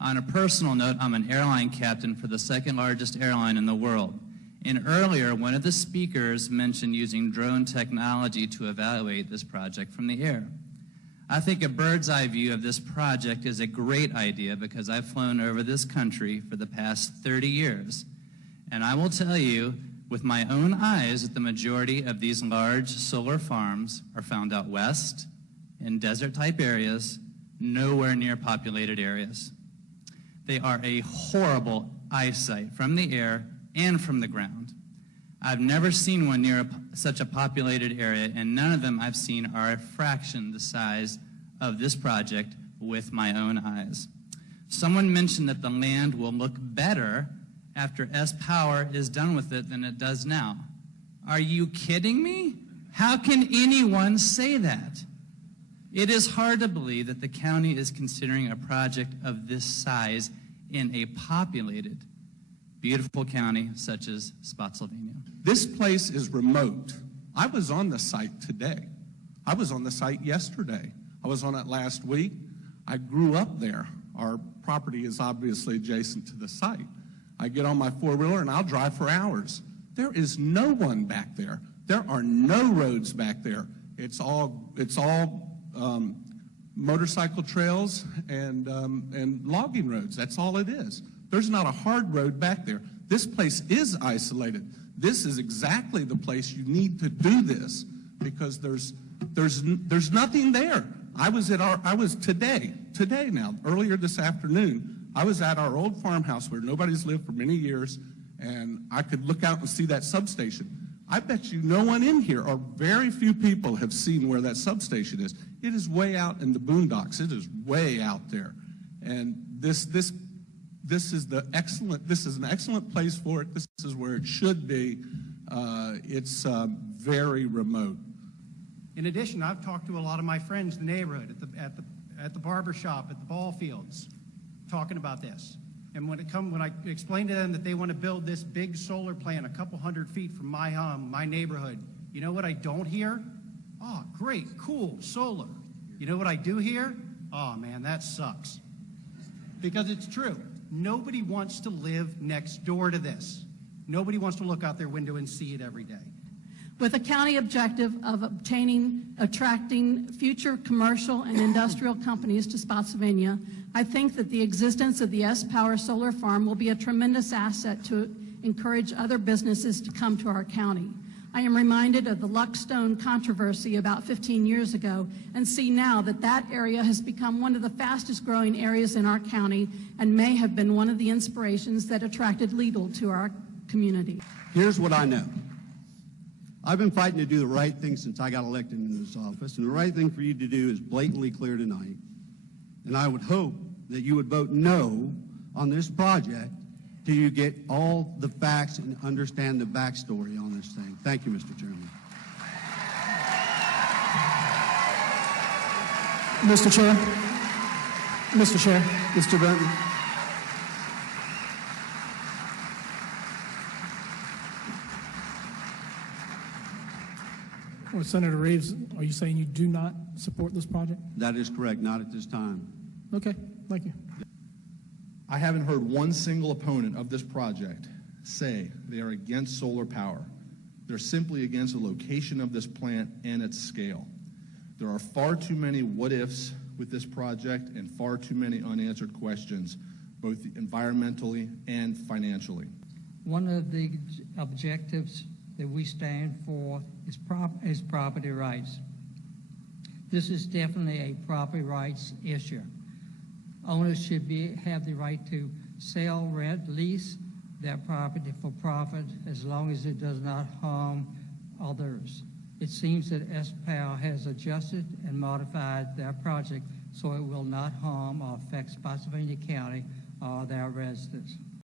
On a personal note, I'm an airline captain for the second largest airline in the world. And earlier, one of the speakers mentioned using drone technology to evaluate this project from the air. I think a bird's eye view of this project is a great idea because I've flown over this country for the past 30 years. And I will tell you with my own eyes that the majority of these large solar farms are found out west, in desert-type areas, nowhere near populated areas. They are a horrible eyesight from the air and from the ground. I've never seen one near such a populated area, and none of them I've seen are a fraction the size of this project with my own eyes. Someone mentioned that the land will look better after S-Power is done with it than it does now. Are you kidding me? How can anyone say that? It is hard to believe that the county is considering a project of this size in a populated, beautiful county such as Spotsylvania. This place is remote. I was on the site today. I was on the site yesterday. I was on it last week. I grew up there. Our property is obviously adjacent to the site. I get on my four-wheeler and I'll drive for hours. There is no one back there. There are no roads back there. It's all motorcycle trails and logging roads. That's all it is. There's not a hard road back there. This place is isolated. This is exactly the place you need to do this because there's nothing there. Earlier this afternoon, I was at our old farmhouse where nobody's lived for many years, and I could look out and see that substation. I bet you no one in here, or very few people, have seen where that substation is. It is way out in the boondocks. It is way out there, and this is an excellent place for it. This is where it should be. It's very remote. In addition, I've talked to a lot of my friends in the neighborhood, at the barber shop, at the ball fields, talking about this. And when I explained to them that they want to build this big solar plant a couple hundred feet from my home, my neighborhood, you know what I don't hear? Oh, great, cool, solar. You know what I do hear? Oh man, that sucks. Because it's true. Nobody wants to live next door to this. Nobody wants to look out their window and see it every day. With a county objective of attracting future commercial and industrial companies to Spotsylvania, I think that the existence of the S-Power solar farm will be a tremendous asset to encourage other businesses to come to our county. I am reminded of the Luckstone controversy about 15 years ago and see now that that area has become one of the fastest growing areas in our county and may have been one of the inspirations that attracted Lidl to our community. Here's what I know. I've been fighting to do the right thing since I got elected into this office, and the right thing for you to do is blatantly clear tonight. And I would hope that you would vote no on this project till you get all the facts and understand the backstory on this thing. Thank you, Mr. Chairman. Mr. Chair, Mr. Benton. Well, Senator Reeves, are you saying you do not support this project? That is correct, not at this time. Okay, thank you. I haven't heard one single opponent of this project say they are against solar power. They're simply against the location of this plant and its scale. There are far too many what-ifs with this project and far too many unanswered questions, both environmentally and financially. One of the objectives that we stand for is property rights. This is definitely a property rights issue. Owners should have the right to sell, rent, lease their property for profit as long as it does not harm others. It seems that S-Power has adjusted and modified their project so it will not harm or affect Spotsylvania County or their residents.